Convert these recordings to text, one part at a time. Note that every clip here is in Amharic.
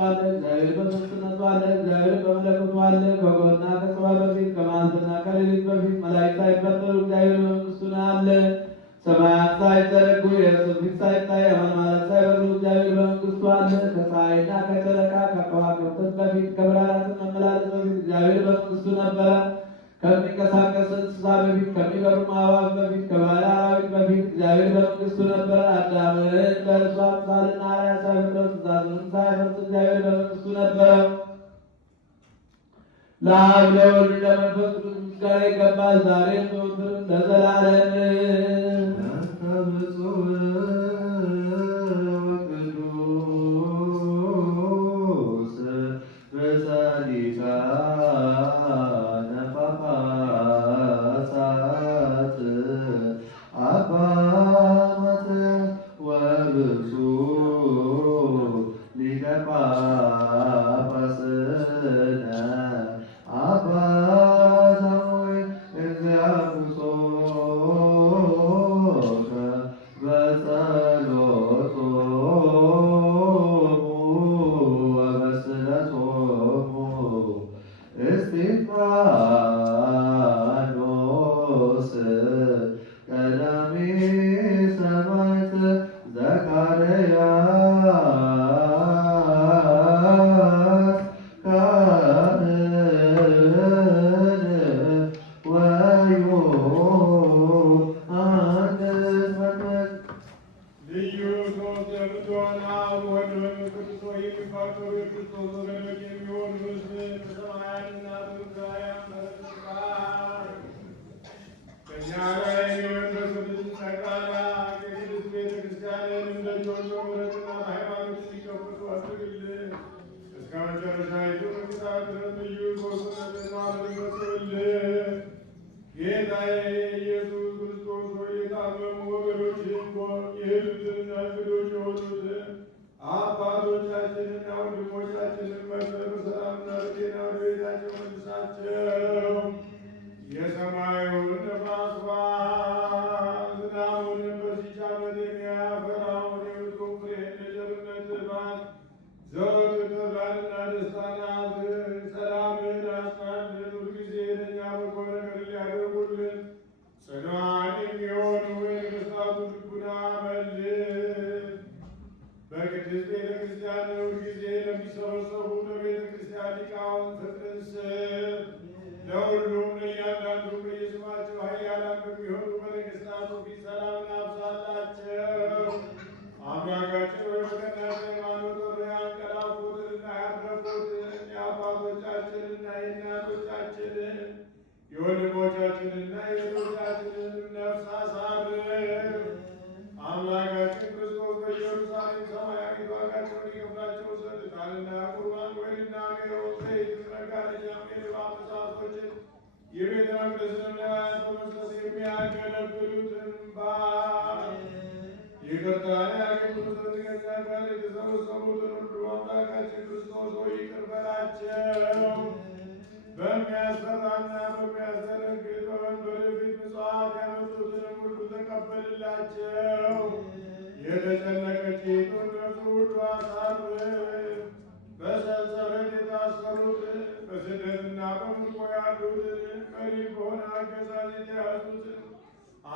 አለ እግዚአብሔር በሦስትነቱ አለ እግዚአብሔር በመለኮቱ አለ። ከጎና ከሰባ በፊት ከመዓልትና ከሌሊት በፊት መላእክት ሳይፈጠሩ እግዚአብሔር በመንግሥቱ አለ። ሰማያት ሳይዘረጉ የእርሱ ፊት ሳይታይ አመልማለት ሳይበቅሉ እግዚአብሔር በመንግሥቱ አለ። ከፀሐይና ከጨረቃ ከከዋክብት በፊት ከብርሃናት መመላለስ በፊት እግዚአብሔር በመንግሥቱ ነበረ። ከሚንቀሳቀስ እንስሳ በፊት ከሚበሩ አዕዋፍ በፊት ከባሕር አራዊት በፊት እግዚአብሔር በመንግሥቱ ነበረ። አዳምን በእርሱ አምሳልና አርአያ ሳይፈጥረው ትእዛዙንም ሳያፈርስ እግዚአብሔር በመንግሥቱ ነበረ። ለአብ ለወልድ ለመንፈስ ቅዱስ ምስጋና ይገባል ዛሬም ዘወትርም ለዘላለም።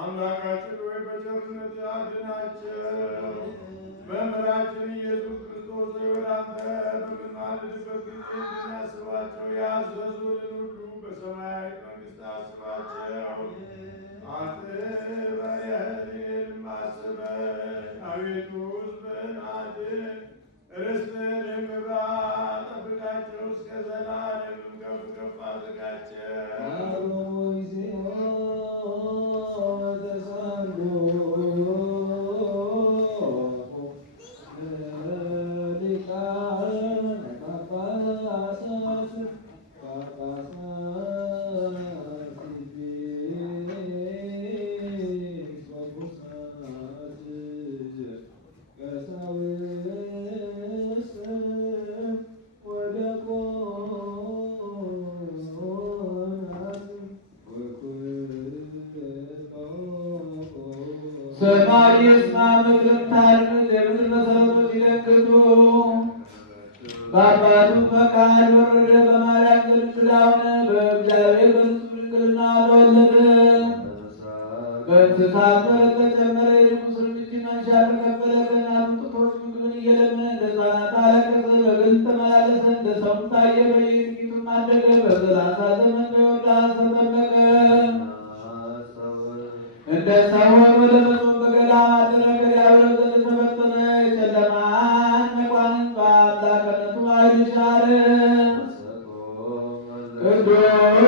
አምላካችን ሆይ በቸርነት አድናቸው። መምህራችን ኢየሱስ ክርስቶስ ወደ አንተ በምንማልድበት ጊዜ እንድናስባቸው ያዘዙንን ሁሉ በሰማያዊ መንግሥት አስባቸው። አትበርህንም አስበን አቤቱ ሕዝብህን አድን። ርስትህንም ግባ ጠብቃቸው እስከ ዘላለምም ከፍ ከፍ አድርጋቸው። በአባቱ ፈቃድ ወረደ። በማርያም ዘንድ ሥጋ ሆነ። በእግዚአብሔር በንጹሕ ድንግልና ተወለደ። በእንስሳት በረት ተጨመረ። የንጉሥን እጅ መንሻ ተቀበለ። ከእናቱ ጡቶች ምግብን እየለመነ እንደ ሕፃናት አለቀሰ። በግልጥ ተመላለሰ። እንደ ሰውም ታየ። በየጥቂቱም አደገ። በ30 ዘመን በዮርዳኖስ ተጠመቀ። እንደ ሰው ወደ መጾም በገዳም አደረ። ከዲያብሎስ ዘንድ ተበተነ። የጨለማን መኳንንት በአምላክነቱ ኃይል ሻረ። ቅዱስ